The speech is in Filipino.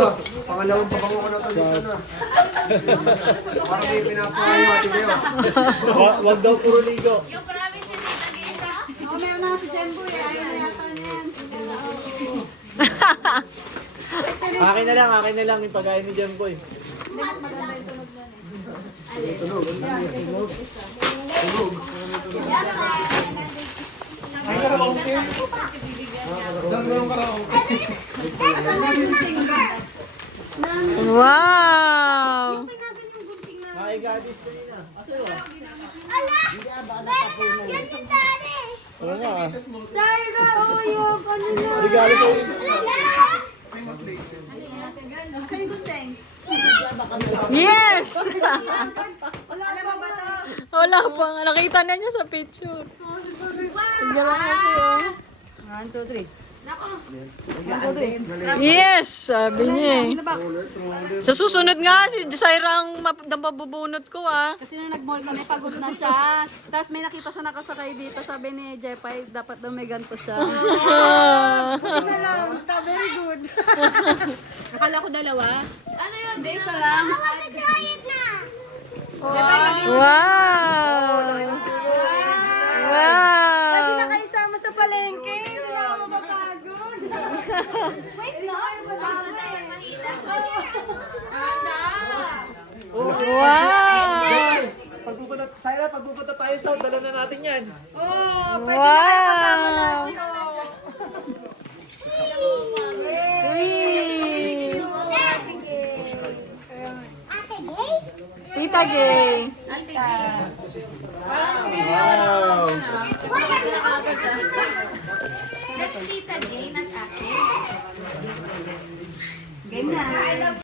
Ito, pangalawang pabango ko na ito. Lisa na. Parang may pinapangayo natin kayo. Wag daw puro ligo. Yung promise ni Tita Gisa. Oo, meron na si Jembo eh. Ayaw na yata niya yan. Akin na lang yung pagkain ni Jemboy. Mas maganda yung tunog doon eh. Tunog. Ay, karaoke. Wow! Naigadis ko yun ah. Oo nga. Syra, oh, yung kanina. Regalo ko yun. Sa'yo guteng. Yes! Alam mo ba to? Wala pa nga. Nakita na niya sa picture. Tignan mo kasi, oh. 1, 2, 3. Nako. Yes! Sabi niya eh. Sa susunod nga, si Jaira ang mabubunot ko ah. Kasi nung nag-mall kami, pagod na siya. Tapos may nakita siya nakasakay dito. Sabi ni Jepay, dapat daw may ganito siya. Very good. Akala ko dalawa. Ano yun? Day sa lang. Wow! Wow! Kasi nakaisama sa palengke. Hindi na ako mapagod. Wait lang. Ano ba sa Wow! Pagbubutot, Syra, pagbubutot tayo sa dala na natin yan. Oh, pwede na kayo kasama Wow! natin. Sweet! Tita Gay! Wow! That's Tita Gay, not Ate. Game na.